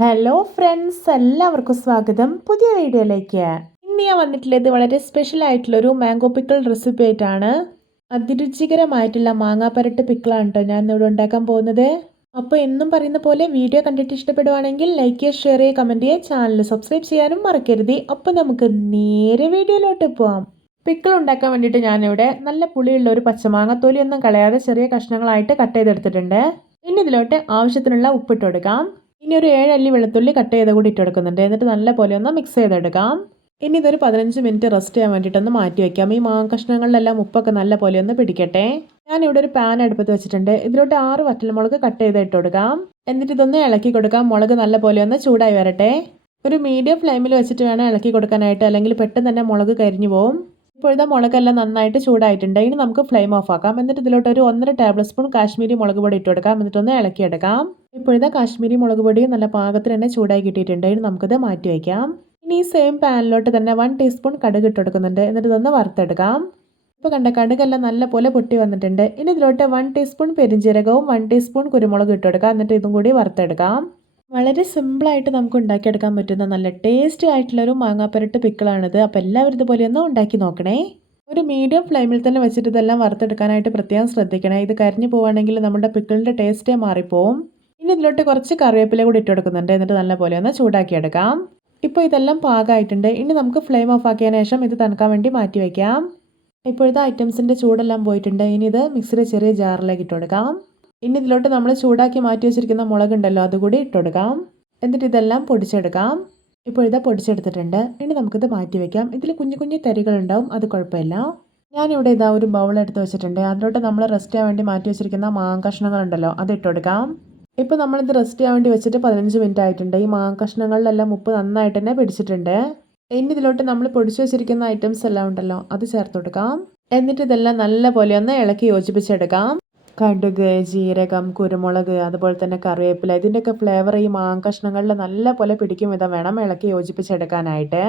Hello friends എല്ലാവർക്കും സ്വാഗതം. പുതിയ വീഡിയോയിലേക്ക്. ഇന്ന് ഞാൻ വന്നിട്ടുള്ളത് വളരെ സ്പെഷ്യൽ ആയിട്ടുള്ള ഒരു മാംഗോ പിക്കിൾ റെസിപ്പി ആയിട്ടാണ്. അതിരുചികരമായിട്ടുള്ള മാങ്ങാപ്പരട്ട് പിക്കിളാണ് കേട്ടോ ഞാൻ ഇന്നിവിടെ ഉണ്ടാക്കാൻ പോകുന്നത്. അപ്പോൾ എന്നും പറയുന്ന പോലെ വീഡിയോ കണ്ടിട്ട് ഇഷ്ടപ്പെടുവാണെങ്കിൽ ലൈക്ക് ചെയ്യുക ഷെയർ ചെയ്യുക കമന്റ് ചെയ്യുക ചാനൽ സബ്സ്ക്രൈബ് ചെയ്യാനും മറക്കരുത്. അപ്പോൾ നമുക്ക് നേരെ വീഡിയോയിലോട്ട് പോവാം. പിക്കിൾ ഉണ്ടാക്കാൻ വേണ്ടിയിട്ട് ഞാനിവിടെ നല്ല പുളിയുള്ള ഒരു പച്ചമാങ്ങ തൊലിയൊന്നും കളയാതെ ചെറിയ കഷ്ണങ്ങളായിട്ട് കട്ട് ചെയ്തെടുത്തിട്ടുണ്ട്. ഇനി ഇതിലോട്ട് ആവശ്യത്തിനുള്ള ഉപ്പിട്ട് കൊടുക്കാം. ഇനി ഒരു ഏഴ് അല്ലി വെളുത്തുള്ളി കട്ട് ചെയ്ത് കൂടി ഇട്ട് കൊടുക്കുന്നുണ്ട്. എന്നിട്ട് നല്ല പോലെ ഒന്ന് മിക്സ് ചെയ്തെടുക്കാം. ഇനി ഇതൊരു പതിനഞ്ച് മിനിറ്റ് റെസ്റ്റ് ചെയ്യാൻ വേണ്ടിയിട്ടൊന്ന് മാറ്റി വയ്ക്കാം ഈ മാ കഷ്ണങ്ങളിലെല്ലാം ഉപ്പൊക്കെ നല്ല പോലെ ഒന്ന് പിടിക്കട്ടെ. ഞാൻ ഇവിടെ ഒരു പാൻ അടുപ്പത്ത് വെച്ചിട്ടുണ്ട്. ഇതിലോട്ട് ആറ് വറ്റൽമുളക് കട്ട് ചെയ്ത് ഇട്ടുകൊടുക്കാം എന്നിട്ട് ഇതൊന്ന് ഇളക്കി കൊടുക്കാം. മുളക് നല്ല പോലെ ഒന്ന് ചൂടായി വരട്ടെ. ഒരു മീഡിയം ഫ്ലെയിമിൽ വെച്ചിട്ട് വേണം ഇളക്കി കൊടുക്കാനായിട്ട്. അല്ലെങ്കിൽ പെട്ടെന്ന് തന്നെ മുളക് കരിഞ്ഞു പോകും ഇപ്പോഴത്തെ മുളകെല്ലാം നന്നായിട്ട് ചൂടായിട്ടുണ്ട്. ഇനി നമുക്ക് ഫ്ലെയിം ഓഫ് ആക്കാം. എന്നിട്ട് ഇതിലോട്ട് ഒരു ഒന്നര ടേബിൾ സ്പൂൺ കാശ്മീരി മുളക് പൊടി ഇട്ട് കൊടുക്കാം. എന്നിട്ടൊന്ന് ഇളക്കിയെടുക്കാം. ഇപ്പോഴത്തെ കാശ്മീരി മുളക് പൊടി നല്ല പാകത്തിന് തന്നെ ചൂടായി കിട്ടിയിട്ടുണ്ട്. ഇനി നമുക്കിത് മാറ്റി വയ്ക്കാം. ഇനി ഈ സെയിം പാനിലോട്ട് തന്നെ വൺ ടീസ്പൂൺ കടുക് ഇട്ട് കൊടുക്കുന്നുണ്ട്. എന്നിട്ട് ഇതൊന്ന് വറുത്തെടുക്കാം. ഇപ്പോൾ കണ്ട കടുകെല്ലാം നല്ല പോലെ പൊട്ടി വന്നിട്ടുണ്ട്. ഇനി ഇതിലോട്ട് വൺ ടീസ്പൂൺ പെരിഞ്ജീരകവും വൺ ടീസ്പൂൺ കുരുമുളക് ഇട്ട് കൊടുക്കാം. എന്നിട്ട് ഇതും കൂടി വറുത്തെടുക്കാം. വളരെ സിമ്പിളായിട്ട് നമുക്ക് ഉണ്ടാക്കിയെടുക്കാൻ പറ്റുന്ന നല്ല ടേസ്റ്റി ആയിട്ടുള്ളൊരു മാങ്ങാപ്പരട്ട് പിക്കിളാണിത്. അപ്പോൾ എല്ലാവരും ഇതുപോലെ ഒന്ന് ഉണ്ടാക്കി നോക്കണേ. ഒരു മീഡിയം ഫ്ലെയിമിൽ തന്നെ വെച്ചിട്ട് ഇതെല്ലാം വറുത്തെടുക്കാനായിട്ട് പ്രത്യേകം ശ്രദ്ധിക്കണേ. ഇത് കരിഞ്ഞു പോവുകയാണെങ്കിൽ നമ്മുടെ പിക്കിളിന്റെ ടേസ്റ്റേ മാറിപ്പോവും. ഇനി ഇതിലോട്ട് കുറച്ച് കറിവേപ്പില കൂടി ഇട്ട് കൊടുക്കുന്നുണ്ട്. എന്നിട്ട് നല്ലപോലെ ഒന്ന് ചൂടാക്കിയെടുക്കാം. ഇപ്പോൾ ഇതെല്ലാം പാകമായിട്ടുണ്ട് ഇനി നമുക്ക് ഫ്ലെയിം ഓഫ് ആക്കിയതിന് ശേഷം ഇത് തണുക്കാൻ വേണ്ടി മാറ്റി വയ്ക്കാം ഇപ്പോഴത്തെ ഐറ്റംസിന്റെ ചൂടെല്ലാം പോയിട്ടുണ്ട്. ഇനി ഇത് മിക്സിയുടെ ചെറിയ ജാറിലേക്ക് ഇട്ട് കൊടുക്കാം. ഇനി ഇതിലോട്ട് നമ്മൾ ചൂടാക്കി മാറ്റി വെച്ചിരിക്കുന്ന മുളക് ഉണ്ടല്ലോ അതുകൂടി ഇട്ടെടുക്കാം. എന്നിട്ട് ഇതെല്ലാം പൊടിച്ചെടുക്കാം. ഇപ്പോൾ ഇതാ പൊടിച്ചെടുത്തിട്ടുണ്ട്. ഇനി നമുക്കിത് മാറ്റി വെക്കാം. ഇതിൽ കുഞ്ഞു കുഞ്ഞു തരികളുണ്ടാവും അത് കുഴപ്പമില്ല. ഞാനിവിടെ ഇതാ ഒരു ബൗൾ എടുത്ത് വെച്ചിട്ടുണ്ട്. അതിലോട്ട് നമ്മൾ റെസ്റ്റ് ചെയ്യാൻ വേണ്ടി മാറ്റി വെച്ചിരിക്കുന്ന മാങ്കഷ്ണങ്ങളുണ്ടല്ലോ അത് ഇട്ടെടുക്കാം. ഇപ്പോൾ നമ്മളിത് റെസ്റ്റ് ചെയ്യാൻ വേണ്ടി വെച്ചിട്ട് പതിനഞ്ച് മിനിറ്റ് ആയിട്ടുണ്ട്. ഈ മാങ്കഷ്ണങ്ങളിലെല്ലാം ഉപ്പ് നന്നായിട്ട് തന്നെ പിടിച്ചിട്ടുണ്ട്. ഇനി ഇതിലോട്ട് നമ്മൾ പൊടിച്ചു വെച്ചിരിക്കുന്ന ഐറ്റംസ് എല്ലാം ഉണ്ടല്ലോ അത് ചേർത്ത് കൊടുക്കാം എന്നിട്ട് ഇതെല്ലാം നല്ല പോലെ ഒന്ന് ഇളക്കി യോജിപ്പിച്ചെടുക്കാം. കടുക് ജീരകം കുരുമുളക് അതുപോലെ തന്നെ കറിവേപ്പില. ഇതിന്റെയൊക്കെ ഫ്ലേവർ ഈ മാങ്കഷ്ണങ്ങളിൽ നല്ല പോലെ പിടിക്കും വിധം വേണം ഇളക്കി യോജിപ്പിച്ചെടുക്കാനായിട്ട്.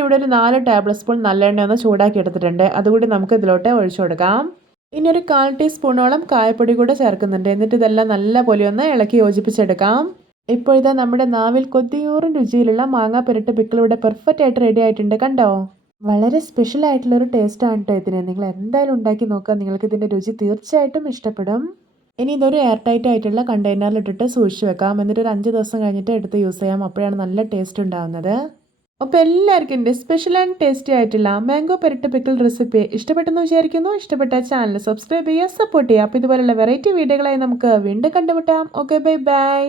ഇവിടെ ഒരു നാല് ടേബിൾ സ്പൂൺ നല്ലെണ്ണ ഒന്ന് ചൂടാക്കി എടുത്തിട്ടുണ്ട് അതുകൂടി നമുക്ക് ഇതിലോട്ട് ഒഴിച്ചു കൊടുക്കാം. ഇനി ഒരു കാൽ ടീസ്പൂണോളം കായപ്പൊടി കൂടെ ചേർക്കുന്നുണ്ട്. എന്നിട്ട് ഇതെല്ലാം നല്ല പോലെ ഒന്ന് ഇളക്കി യോജിപ്പിച്ചെടുക്കാം. ഇപ്പോഴത്തെ നമ്മുടെ നാവിൽ കൊതിയൂറും രുചിയിലുള്ള മാങ്ങ പുരട്ട് പിക്കിൾ ഇവിടെ പെർഫെക്റ്റ് ആയിട്ട് റെഡി ആയിട്ടുണ്ട്. കണ്ടോ? വളരെ സ്പെഷ്യൽ ആയിട്ടുള്ള ഒരു ടേസ്റ്റ് ആണ് കേട്ടോ ഇതിന്. നിങ്ങൾ എന്തായാലും ഉണ്ടാക്കി നോക്കുക. നിങ്ങൾക്ക് ഇതിന്റെ രുചി തീർച്ചയായിട്ടും ഇഷ്ടപ്പെടും. ഇനി ഇതൊരു എയർ ടൈറ്റ് ആയിട്ടുള്ള കണ്ടെയ്നറിൽ ഇട്ടിട്ട് സൂക്ഷിച്ച് വെക്കാം. എന്നിട്ട് ഒരു അഞ്ച് ദിവസം കഴിഞ്ഞിട്ട് എടുത്ത് യൂസ് ചെയ്യാം. അപ്പോഴാണ് നല്ല ടേസ്റ്റ് ഉണ്ടാകുന്നത് അപ്പോൾ എല്ലാവർക്കും എന്റെ സ്പെഷ്യൽ ആൻഡ് ടേസ്റ്റി ആയിട്ടുള്ള മാംഗോ പെരട്ട് പിക്കിൾ റെസിപ്പി ഇഷ്ടപ്പെട്ടെന്ന് വിചാരിക്കുന്നു. ഇഷ്ടപ്പെട്ട ചാനൽ സബ്സ്ക്രൈബ് ചെയ്യുക സപ്പോർട്ട് ചെയ്യുക. അപ്പോൾ ഇതുപോലുള്ള വെറൈറ്റി വീഡിയോകളായി നമുക്ക് വീണ്ടും കണ്ടുമുട്ടാം. Okay bye bye